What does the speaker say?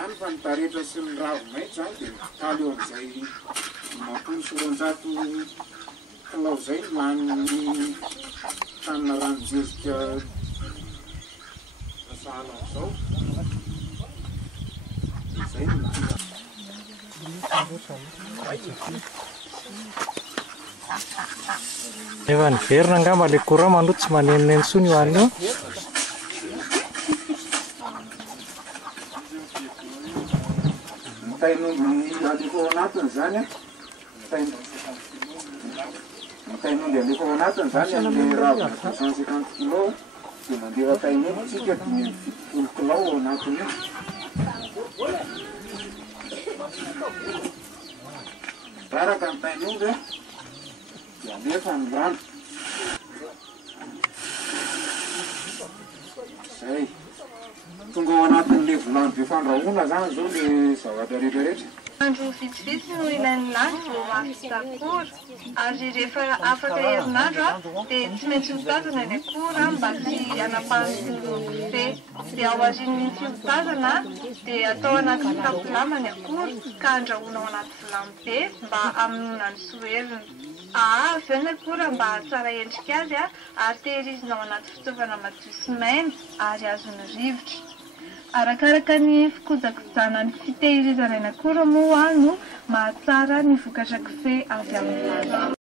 zany fa nitaretra sy ny ravo maitso zany dia taly eo amin'izay mapolo sy roanjato kilao zay lany tanina ranojezika sahala amin'izao zay efa niverina angamba le courant maloha tsy manenoneny tsony io anio. Tain'omby alefa ao anatiny zany a tain'omby alefa ao anatiny zany amin'le ravina 250 kilo dia mandeha tain'omby tsika 570 kilo ao anatiny io. Mitaraka ny tain'omby a dia alefa ny rano zay tonga ao anatin'le vilany be fandrahoana zany zao le zavatra rehetrarehetra. Andro vitsivitsy no ilain'ny lany vao mahavita akora ary rehefa afaka herinandro dia tsy maintsy mitazana ny akora mba tsy hanapahany sy fe dia ao aorian'ny tsy mitazana dia atao anaty kitapo-lamba ny akora ka andrahoana ao anaty vilany be mba hamonoana ny soeriny. Avy eo ny akora mba hahatsara endrika azy ary tehirizina ao anaty fitaovana madio sy maina ary azony rivotra. Arakaraka ny fikojakojana ny fitehirizana ny akora moa no mahatsara ny vokatra kofehy avy amin'ny lany.